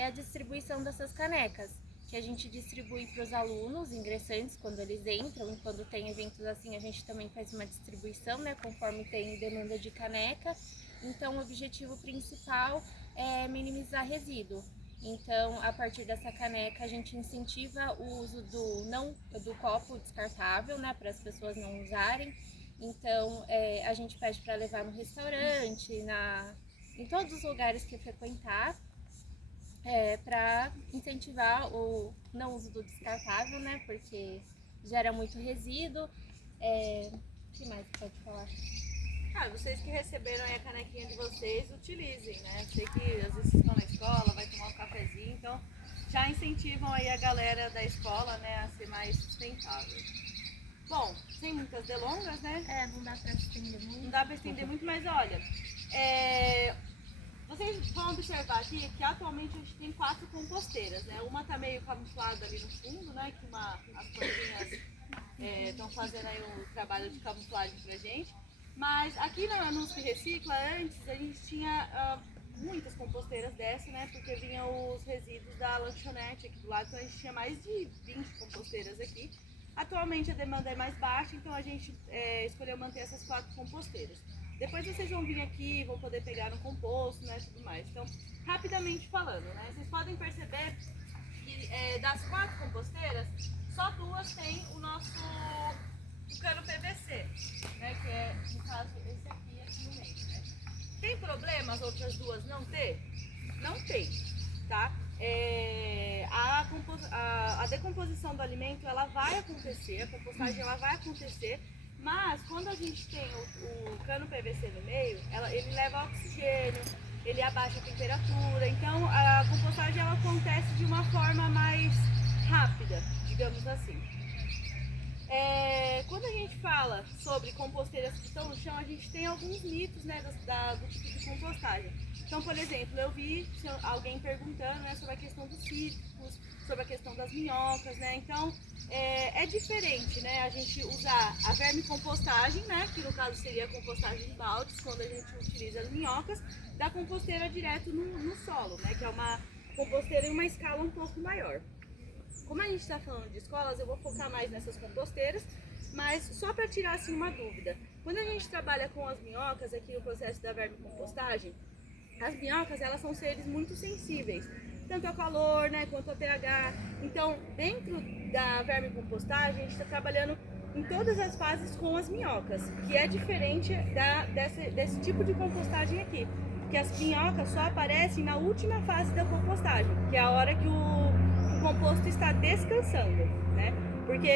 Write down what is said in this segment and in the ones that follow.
é a distribuição dessas canecas, que a gente distribui para os alunos ingressantes quando eles entram, e quando tem eventos assim a gente também faz uma distribuição, né, conforme tem demanda de caneca. Então o objetivo principal é minimizar resíduo. Então, a partir dessa caneca, a gente incentiva o uso do copo descartável, né, para as pessoas não usarem. Então, a gente pede para levar no restaurante, em todos os lugares que frequentar, para incentivar o não uso do descartável, né, porque gera muito resíduo. O que mais pode falar? Vocês que receberam aí a canequinha de vocês, utilizem, né? Sei que às vezes estão na escola, vai tomar um cafezinho, então já incentivam aí a galera da escola, né, a ser mais sustentável. Bom, sem muitas delongas, né? Não dá para estender muito. Não dá para estender muito, mas olha, vocês vão observar aqui que atualmente a gente tem 4 composteiras, né? Uma tá meio camuflada ali no fundo, né? Que as coisinhas estão fazendo aí o trabalho de camuflagem pra gente. Mas aqui na USP Recicla, antes a gente tinha muitas composteiras dessas, né? Porque vinham os resíduos da lanchonete aqui do lado, então a gente tinha mais de 20 composteiras aqui. Atualmente a demanda é mais baixa, então a gente escolheu manter essas 4 composteiras. Depois vocês vão vir aqui, vão poder pegar no composto, né, tudo mais. Então, rapidamente falando, né, vocês podem perceber que das 4 composteiras, só 2 têm o nosso cano PVC, né, que é, no caso, esse aqui no meio, né. Tem problema as outras 2 não ter? Não tem, tá? A decomposição do alimento, ela vai acontecer, a compostagem ela vai acontecer, mas quando a gente tem o cano PVC no meio, ele leva oxigênio, ele abaixa a temperatura, então a compostagem ela acontece de uma forma mais rápida, digamos assim. Quando a gente fala sobre composteiras que estão no chão, a gente tem alguns mitos, né, do tipo de compostagem. Então, por exemplo, eu vi alguém perguntando, né, sobre a questão dos cítricos, sobre a questão das minhocas, né? Então, é diferente, né, a gente usar a vermicompostagem, né, que no caso seria a compostagem de baldes, quando a gente utiliza as minhocas, da composteira direto no solo, né, que é uma composteira em uma escala um pouco maior. Como a gente está falando de escolas, eu vou focar mais nessas composteiras, mas só para tirar assim uma dúvida. Quando a gente trabalha com as minhocas aqui no processo da vermicompostagem, as minhocas elas são seres muito sensíveis, tanto ao calor, né, quanto ao pH. Então, dentro da vermicompostagem, a gente está trabalhando em todas as fases com as minhocas, que é diferente desse tipo de compostagem aqui, porque as minhocas só aparecem na última fase da compostagem, que é a hora que o composto está descansando, né? Porque,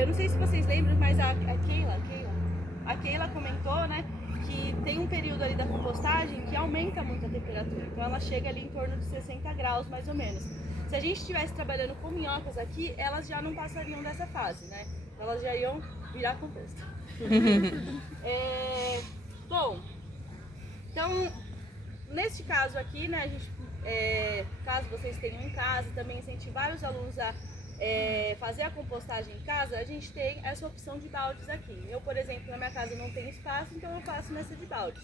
eu não sei se vocês lembram, mas a Keila comentou, né, que tem um período ali da compostagem que aumenta muito a temperatura, então ela chega ali em torno de 60 graus mais ou menos. Se a gente estivesse trabalhando com minhocas aqui, elas já não passariam dessa fase, né? Elas já iam virar composto. Bom, então, neste caso aqui, né, a gente, caso vocês tenham em casa, também incentivar os alunos a fazer a compostagem em casa, a gente tem essa opção de baldes aqui. Eu, por exemplo, na minha casa não tenho espaço, então eu faço nessa de baldes.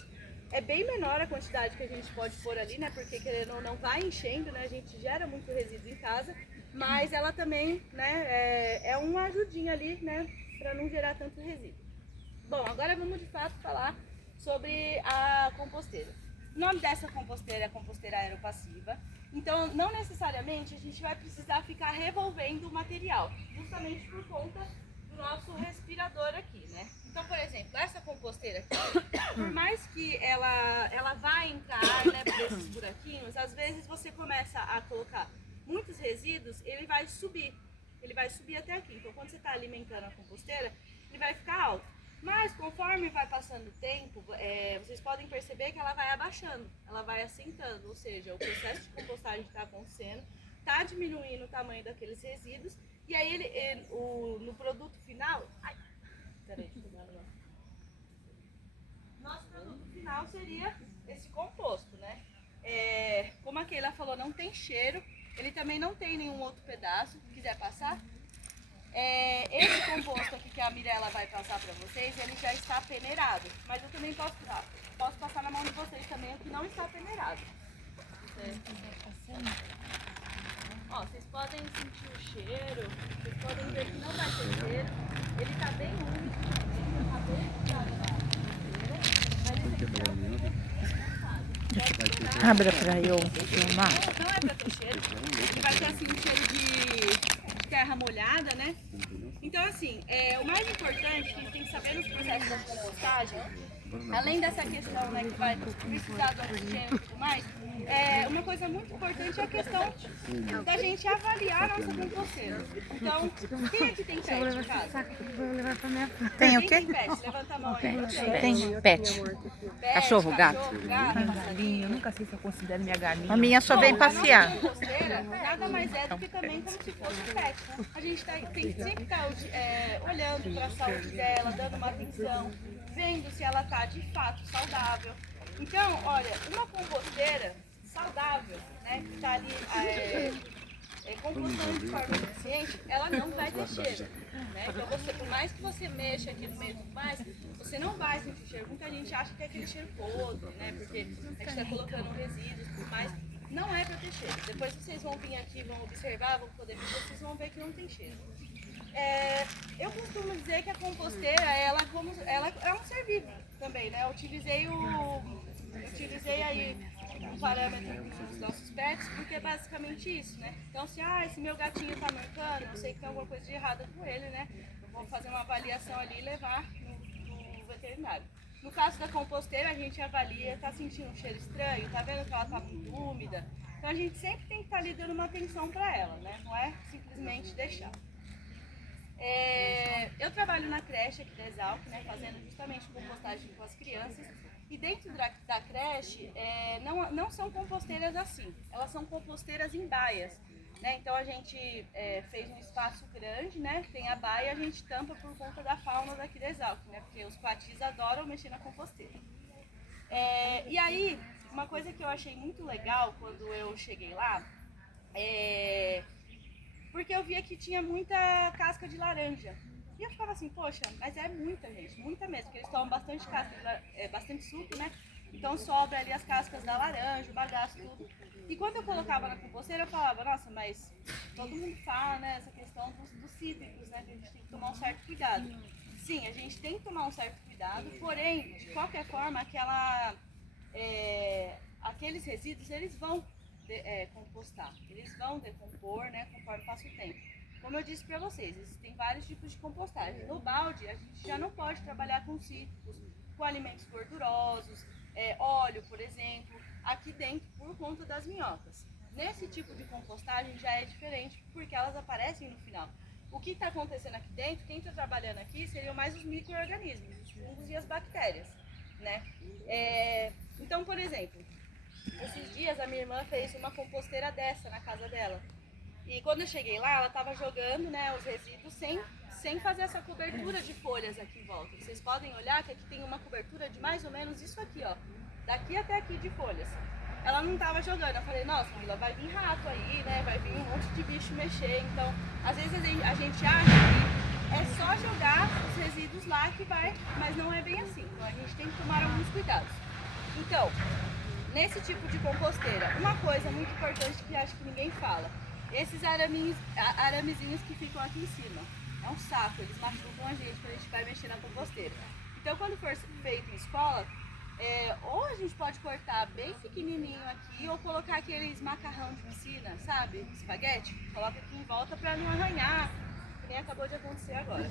É bem menor a quantidade que a gente pode pôr ali, né, porque querendo ou não vai enchendo, né, a gente gera muito resíduo em casa, mas ela também, né, é uma ajudinha ali, né, para não gerar tanto resíduo. Bom, agora vamos de fato falar sobre a composteira. O nome dessa composteira é a composteira aeropassiva. Então, não necessariamente a gente vai precisar ficar revolvendo o material, justamente por conta do nosso respirador aqui, né? Então, por exemplo, essa composteira aqui, por mais que ela vá entrar, né, por esses buraquinhos, às vezes você começa a colocar muitos resíduos, ele vai subir até aqui. Então, quando você está alimentando a composteira, ele vai ficar alto. Mas conforme vai passando o tempo, vocês podem perceber que ela vai abaixando, ela vai assentando, ou seja, o processo de compostagem está acontecendo, está diminuindo o tamanho daqueles resíduos, e aí no produto final, nosso produto final seria esse composto, né? Como a Keila falou, não tem cheiro, ele também não tem nenhum outro pedaço. Quiser passar? Esse composto aqui que a Mirella vai passar para vocês, ele já está peneirado, mas eu também posso passar na mão de vocês também o que não está peneirado. sentir o cheiro, vocês podem ver que não vai ter cheiro. Ele tá bem úmido também, tá bem ligado na composteira, mas esse aqui é o cheiro descansado. Abra pra eu filmar. Não é pra ter cheiro, ele vai ter assim um cheiro de terra molhada, né? Então assim, o mais importante que a gente tem que saber nos processos de compostagem, além dessa questão, né, que vai precisar do oxigênio e tudo mais, uma coisa muito importante é a questão da gente avaliar a nossa composteira. Então, quem aqui tem pet em casa? Tem o Quem quê? tem pet? Levanta a mão aí. Tem pet. Pet, Cachorro, gato? galinha. Eu nunca sei se eu considero minha galinha. A minha só vem passear. A nossa composteira nada mais é do que também como se fosse um pet. A gente tem que sempre estar olhando para a saúde dela, dando uma atenção, vendo se ela está de fato saudável. Então, olha, uma composteira saudável, né, que está ali compostando de forma eficiente, ela não vai ter cheiro. Né? Então, por mais que você mexa aqui no meio do mais, você não vai sentir cheiro. Muita gente acha que é aquele cheiro podre, né? Porque a gente está colocando resíduos e tudo mais. Não é para ter cheiro. Depois vocês vão vir aqui, vão observar, vão poder ver, vocês vão ver que não tem cheiro. Eu costumo dizer que a composteira, ela é um ser vivo também, né? Eu utilizei aí um parâmetro dos nossos pets, porque é basicamente isso, né? Então, se meu gatinho tá mancando, eu sei que tem alguma coisa de errado com ele, né? Eu vou fazer uma avaliação ali e levar no veterinário. No caso da composteira, a gente avalia, tá sentindo um cheiro estranho, tá vendo que ela tá muito úmida. Então, a gente sempre tem que estar ali dando uma atenção para ela, né? Não é simplesmente deixar. Eu trabalho na creche aqui da Exalc, né, fazendo justamente compostagem com as crianças. E dentro da creche, não são composteiras assim, elas são composteiras em baias. Né? Então a gente fez um espaço grande, né? Tem a baia e a gente tampa por conta da fauna daqui da Exalc, né? Porque os coatis adoram mexer na composteira. E aí, uma coisa que eu achei muito legal quando eu cheguei lá, porque eu via que tinha muita casca de laranja. E eu ficava assim, poxa, mas é muita, gente, muita mesmo, porque eles tomam bastante casca, bastante suco, né? Então sobra ali as cascas da laranja, o bagaço, tudo. E quando eu colocava na composteira, eu falava, nossa, mas todo mundo fala, né, essa questão dos cítricos, né, que a gente tem que tomar um certo cuidado. Sim, a gente tem que tomar um certo cuidado, porém, de qualquer forma, aqueles resíduos, eles vão compostar, eles vão decompor, né, conforme passa o tempo. Como eu disse para vocês, existem vários tipos de compostagem. No balde, a gente já não pode trabalhar com cítricos, com alimentos gordurosos, óleo, por exemplo, aqui dentro por conta das minhocas. Nesse tipo de compostagem já é diferente, porque elas aparecem no final. O que está acontecendo aqui dentro, quem está trabalhando aqui, seriam mais os micro-organismos, os fungos e as bactérias, né? Então, por exemplo, esses dias a minha irmã fez uma composteira dessa na casa dela. E quando eu cheguei lá, ela estava jogando, né, os resíduos sem fazer essa cobertura de folhas aqui em volta. Vocês podem olhar que aqui tem uma cobertura de mais ou menos isso aqui, ó. Daqui até aqui de folhas. Ela não estava jogando. Eu falei, nossa, Mila, vai vir rato aí, né? Vai vir um monte de bicho mexer. Então, às vezes a gente acha que é só jogar os resíduos lá que vai, mas não é bem assim. Então, a gente tem que tomar alguns cuidados. Então, nesse tipo de composteira, uma coisa muito importante que acho que ninguém fala. Esses aramezinhos que ficam aqui em cima, é um saco, eles machucam a gente quando a gente vai mexer na composteira. Então, quando for feito em escola, ou a gente pode cortar bem pequenininho aqui, ou colocar aqueles macarrão de piscina, sabe? Espaguete, coloca aqui em volta para não arranhar, que nem acabou de acontecer agora.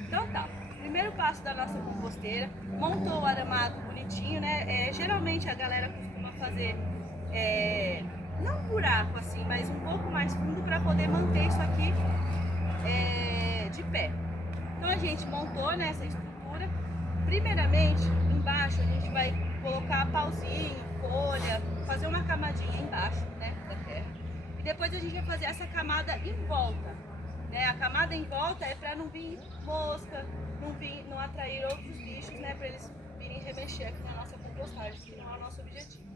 Então tá, primeiro passo da nossa composteira, montou o aramado bonitinho, né? Geralmente a galera costuma fazer... não um buraco assim, mas um pouco mais fundo para poder manter isso aqui de pé. Então a gente montou nessa estrutura. Primeiramente, embaixo a gente vai colocar pauzinho, folha, fazer uma camadinha embaixo, né, da terra. E depois a gente vai fazer essa camada em volta. Né? A camada em volta é para não vir mosca, não atrair outros bichos, né, para eles virem remexer aqui na nossa compostagem, que não é o nosso objetivo.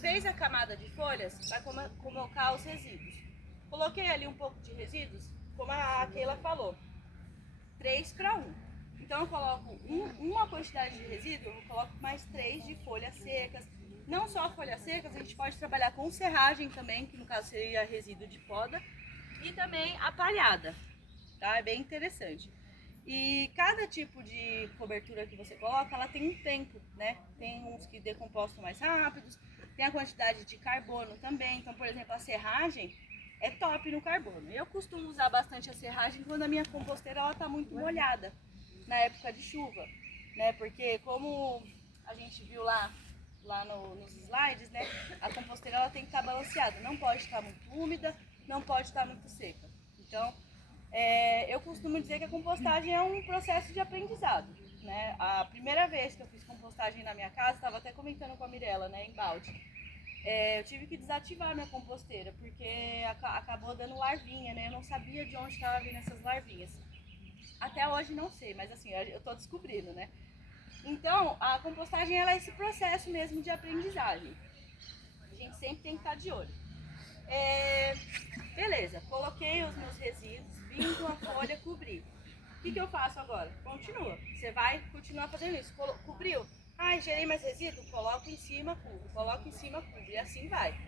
Fez a camada de folhas, vai colocar os resíduos. Coloquei ali um pouco de resíduos, como a Keila falou, 3 para 1. Então eu coloco uma quantidade de resíduo, eu coloco mais 3 de folhas secas, Não só folhas secas, a gente pode trabalhar com serragem também, que no caso seria resíduo de poda, e também a palhada, tá? É bem interessante. E cada tipo de cobertura que você coloca, ela tem um tempo, né? Tem uns que decompostam mais rápidos, tem a quantidade de carbono também. Então, por exemplo, a serragem é top no carbono. Eu costumo usar bastante a serragem quando a minha composteira ela tá muito molhada, na época de chuva, né? Porque como a gente viu lá nos slides, né? A composteira ela tem que estar balanceada, não pode estar muito úmida, não pode estar muito seca. Então, eu costumo dizer que a compostagem é um processo de aprendizado, né? A primeira vez que eu fiz compostagem na minha casa, estava até comentando com a Mirella, né, em balde, eu tive que desativar minha composteira, porque acabou dando larvinha, né? Eu não sabia de onde estava vindo essas larvinhas. Até hoje não sei, mas assim, eu tô descobrindo, né? Então, a compostagem ela é esse processo mesmo de aprendizagem. A gente sempre tem que estar de olho. Beleza, coloquei os meus resíduos, vim com a folha, cobri. O que eu faço agora? Continua. Você vai continuar fazendo isso. Cobriu? Ai, gerei mais resíduo? Coloca em cima, cubo. Coloca em cima, cubo. E assim vai.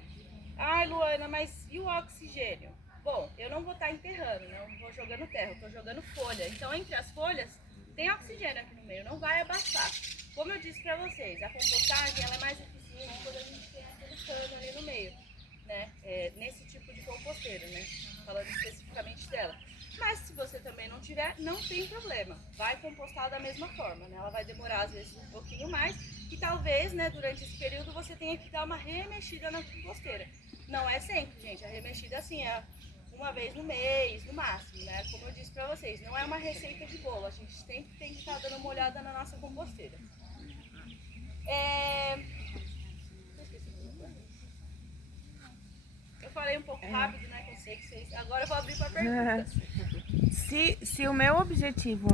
Ai, Luana, mas e o oxigênio? Bom, eu não vou estar enterrando, não vou jogando terra, eu estou jogando folha. Então, entre as folhas, tem oxigênio aqui no meio, não vai abafar. Como eu disse para vocês, a compostagem ela é mais eficiente quando a gente tem aquele cano ali no meio, né? Nesse tipo de composteira, né? Falando especificamente dela. Mas se você também não tiver, não tem problema. Vai compostar da mesma forma, né? Ela vai demorar às vezes um pouquinho mais e talvez, né, durante esse período você tenha que dar uma remexida na composteira. Não é sempre, gente. A remexida assim é uma vez no mês, no máximo, né? Como eu disse pra vocês, não é uma receita de bolo. A gente sempre tem que estar dando uma olhada na nossa composteira. Eu falei um pouco rápido, né? Que eu sei que vocês. Agora eu vou abrir para perguntas. Se o meu objetivo